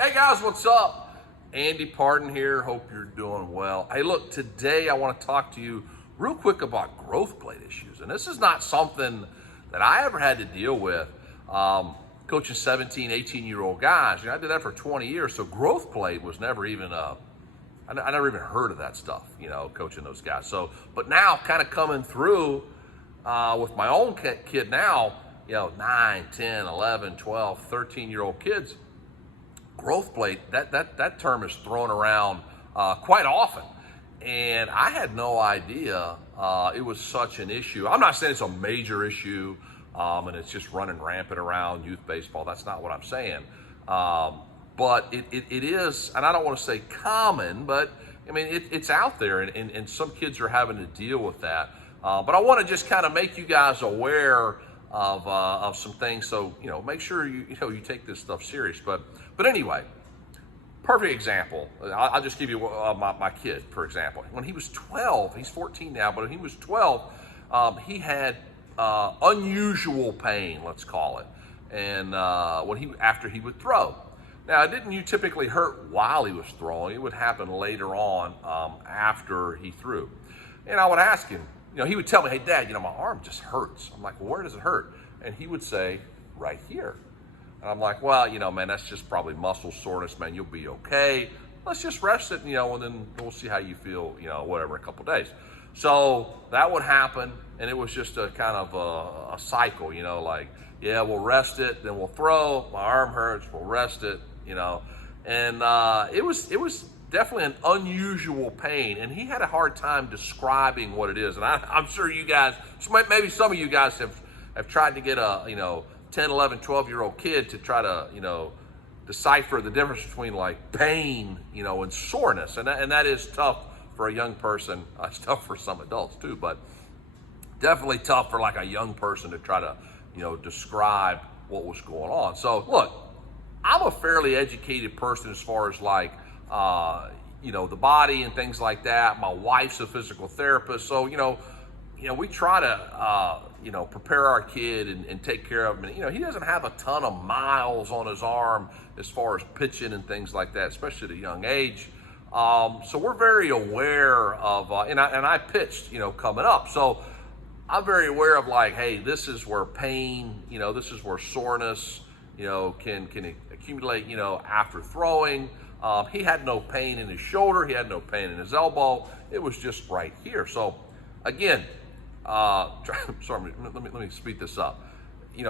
Hey guys, what's up? Andy Partin here. Hope you're doing well. Hey, look, today I want to talk to you real quick about growth plate issues. And this is not something that I ever had to deal with. Coaching 17, 18-year-old guys. I did that for 20 years. So growth plate was never even I never even heard of that stuff, coaching those guys. So, but now kind of coming through with my own kid now, 9, 10, 11, 12, 13-year-old kids, growth plate, that term is thrown around quite often. And I had no idea it was such an issue. I'm not saying it's a major issue and it's just running rampant around youth baseball. That's not what I'm saying. But it is, and I don't want to say common, but I mean, it's out there, and some kids are having to deal with that. But I want to just kind of make you guys aware of some things, so make sure you take this stuff serious. But anyway, perfect example. I'll just give you my kid, for example. When he was 12, he's 14 now, but when he was 12, he had unusual pain, let's call it, and after he would throw. Now, it didn't typically hurt while he was throwing. It would happen later on after he threw. And I would ask him, he would tell me, "Hey, Dad, my arm just hurts." I'm like, "Well, where does it hurt?" And he would say, "Right here." And I'm like, "Well, man, that's just probably muscle soreness, man. You'll be okay. Let's just rest it, and then we'll see how you feel, whatever, in a couple days." So that would happen, and it was just a kind of a cycle, like, yeah, we'll rest it, then we'll throw. My arm hurts, we'll rest it, and it was definitely an unusual pain, and he had a hard time describing what it is. And I'm sure you guys, maybe some of you guys have tried to get a 10, 11, 12-year-old kid to try to decipher the difference between like pain and soreness, and that is tough for a young person. It's tough for some adults too, but definitely tough for like a young person to try to describe what was going on. So look, I'm a fairly educated person as far as like the body and things like that. My wife's a physical therapist, so we try to prepare our kid and take care of him. And he doesn't have a ton of miles on his arm as far as pitching and things like that, especially at a young age. So we're very aware of and I pitched coming up, so I'm very aware of like, hey, this is where pain, this is where soreness can accumulate after throwing. He had no pain in his shoulder, he had no pain in his elbow, it was just right here. So again, sorry, let me speed this up.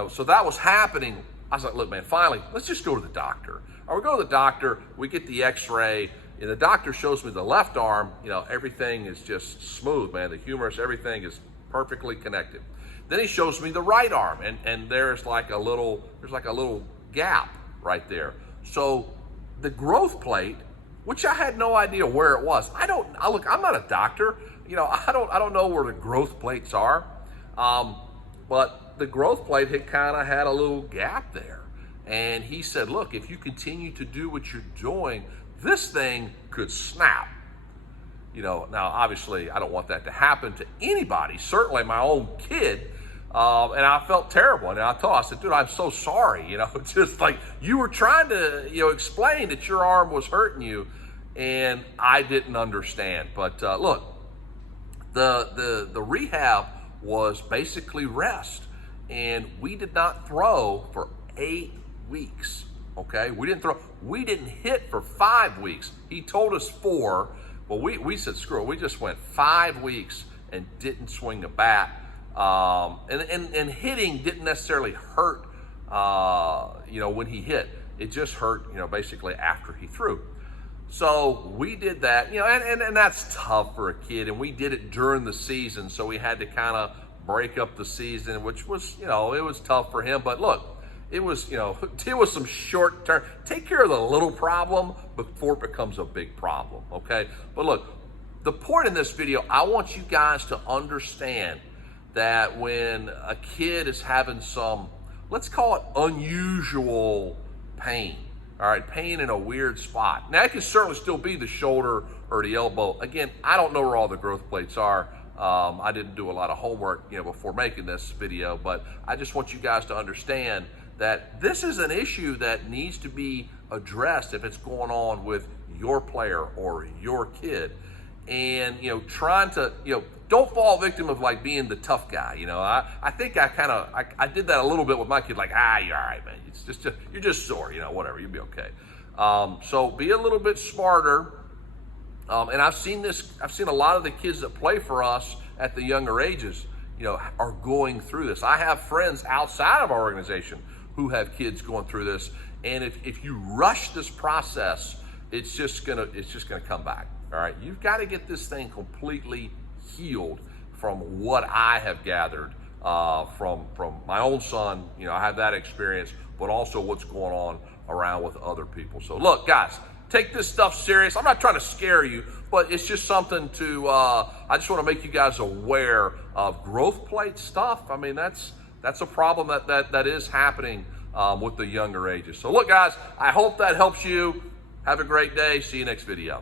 So that was happening. I was like, look, man, finally, let's just go to the doctor. Or we go to the doctor, we get the x-ray, and the doctor shows me the left arm, everything is just smooth, man. The humerus, everything is perfectly connected. Then he shows me the right arm, and there's like a little gap right there. So the growth plate, which I had no idea where it was. Look, I'm not a doctor. I don't know where the growth plates are. But the growth plate had a little gap there. And he said, look, if you continue to do what you're doing, this thing could snap. Now obviously I don't want that to happen to anybody, certainly my own kid. And I felt terrible. And I said, dude, I'm so sorry. Just like you were trying to, explain that your arm was hurting you, and I didn't understand. But look, the rehab was basically rest, and we did not throw for 8 weeks. Okay, we didn't hit for 5 weeks. He told us 4, but we said screw it. We just went 5 weeks and didn't swing a bat. And hitting didn't necessarily hurt, when he hit. It just hurt, basically after he threw. So we did that, and that's tough for a kid. And we did it during the season, so we had to kind of break up the season, which was, it was tough for him. But look, it was, deal with some short term. Take care of the little problem before it becomes a big problem, okay? But look, the point in this video, I want you guys to understand that when a kid is having some, let's call it unusual pain, all right, pain in a weird spot. Now, it can certainly still be the shoulder or the elbow. Again, I don't know where all the growth plates are. I didn't do a lot of homework, before making this video, but I just want you guys to understand that this is an issue that needs to be addressed if it's going on with your player or your kid. And, trying to, don't fall victim of like being the tough guy. I think I did that a little bit with my kid, like, you're all right, man. It's just, you're just sore, whatever, you'll be okay. So be a little bit smarter. And I've seen a lot of the kids that play for us at the younger ages, are going through this. I have friends outside of our organization who have kids going through this. And if you rush this process, it's just gonna come back. All right, you've got to get this thing completely healed from what I have gathered from my own son. I have that experience, but also what's going on around with other people. So look, guys, take this stuff serious. I'm not trying to scare you, but it's just something to, I just want to make you guys aware of growth plate stuff. I mean, that's a problem that is happening with the younger ages. So look, guys, I hope that helps you. Have a great day. See you next video.